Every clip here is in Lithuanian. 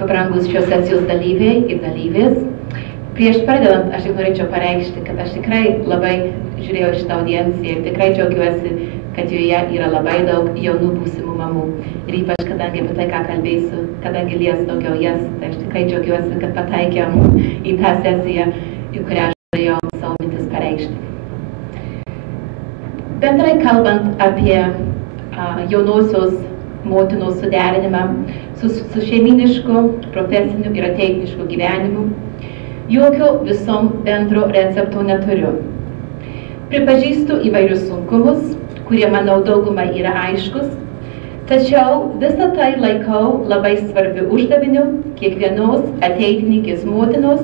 Pabrangus šios sesijos dalyviai ir dalyvės. Prieš pradedant, aš tik norėčiau pareikšti, kad aš tikrai labai žiūrėjau šitą audienciją ir tikrai džiaugiuosi, kad joje yra labai daug jaunų būsimų mamų. Ir ypač, kadangi apie tai, ką kalbėsiu, kadangi lies daugiau jas, tai aš tikrai džiaugiuosi, kad pataikiau į tą sesiją, į kurią aš norėjau savo mintis pareikšti. Bendrai kalbant apie jaunosios motinos suderinimą su šeiminišku, profesiniu ir ateitinišku gyvenimu, jokio visom bendro recepto neturiu. Pripažįstu įvairius sunkumus, kurie, manau, daugumai yra aiškus, tačiau visą tai laikau labai svarbiu uždaviniu kiekvienos ateitininkės motinos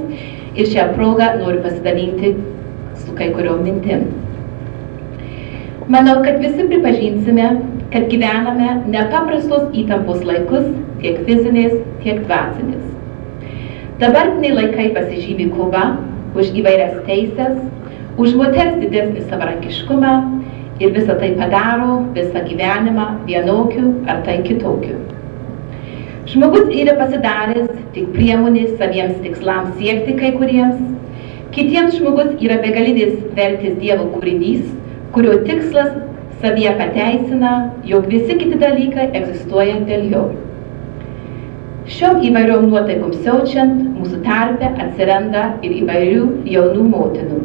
ir šią progą noriu pasidalinti su kai kuriom mintim. Manau, kad visi pripažinsime, kad gyvename nepaprastos įtampos laikus, tiek fizinės, tiek dvasinės. Dabartiniai laikai pasižymi kova už įvairias teises, už moters didesnį savarankiškumą ir visą tai padaro visą gyvenimą vienokiu ar tai kitokiu. Žmogus yra pasidaręs tik priemonės saviems tikslams siekti kai kuriems, kitiems žmogus yra begalinės vertės Dievo kūrinys, kurio tikslas savyje pateisina, jog visi kiti dalykai egzistuoja dėl jo. Šiom įvairiom nuotaikom siaučiant, mūsų tarpe atsiranda ir įvairių jaunų motinų.